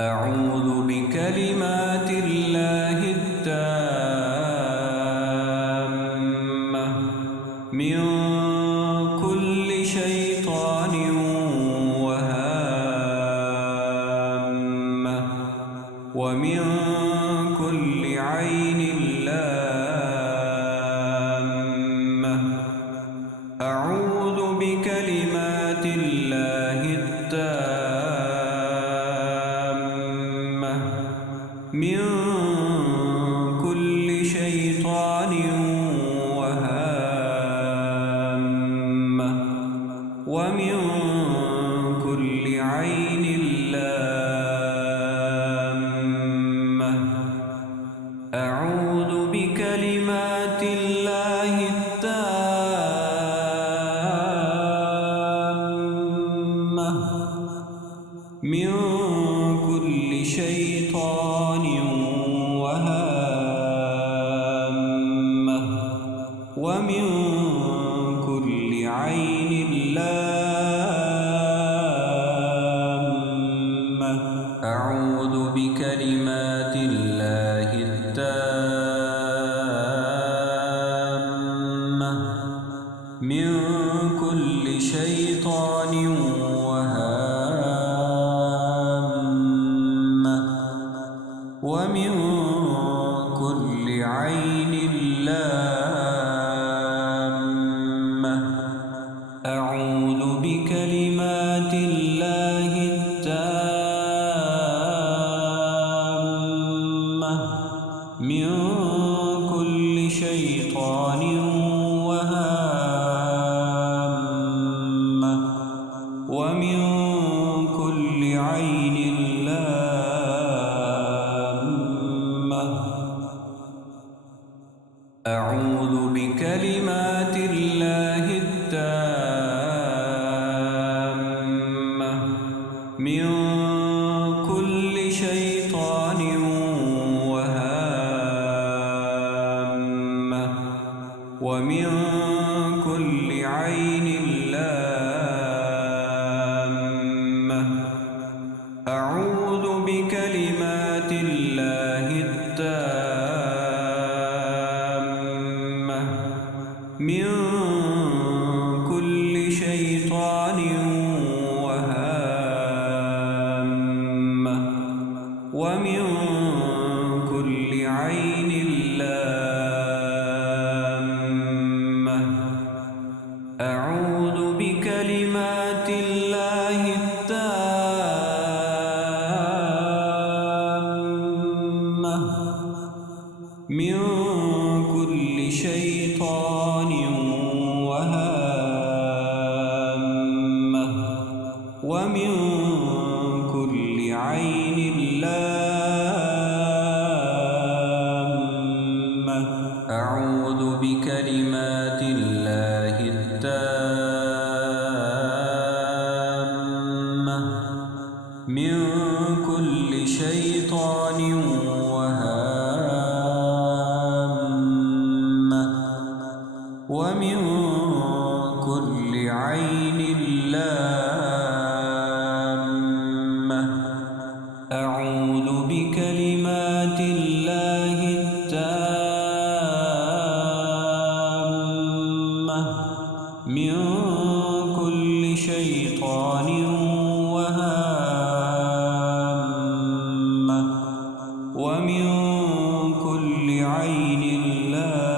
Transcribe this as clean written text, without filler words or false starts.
أعوذ بكلمات الله التامة من كل شيطان وهامة ومن كل عين لامة. أعوذ بكلمات الله التامة من كل شيطان وهامة ومن كل عين لامة. أعوذ بكلمات الله التامة من كل شيطان وهامة ومن كل عين لامة. أعوذ بكلمات الله التامة من كل شيطان وهامة ومن كل عين لامة. أعوذ بكلمات الله التامة من كل شيطان وهامة ومن كل عين لامة. أعوذ بكلمات الله التامة من كل شيطان وهامة ومن كل عين لامة. أعوذ بكلمات الله التامة من كل شيطان وهامة ومن كل عين لامة. أعوذ بكلمات الله التامة من كل شيطان وهامة ومن كل عين لامة. أعوذ بكلمات الله التامة من كل شيطان وهامة ومن كل عين لامة. أعوذ بكلمات الله التامة من كل شيطان وهامة ومن كل عين لامة.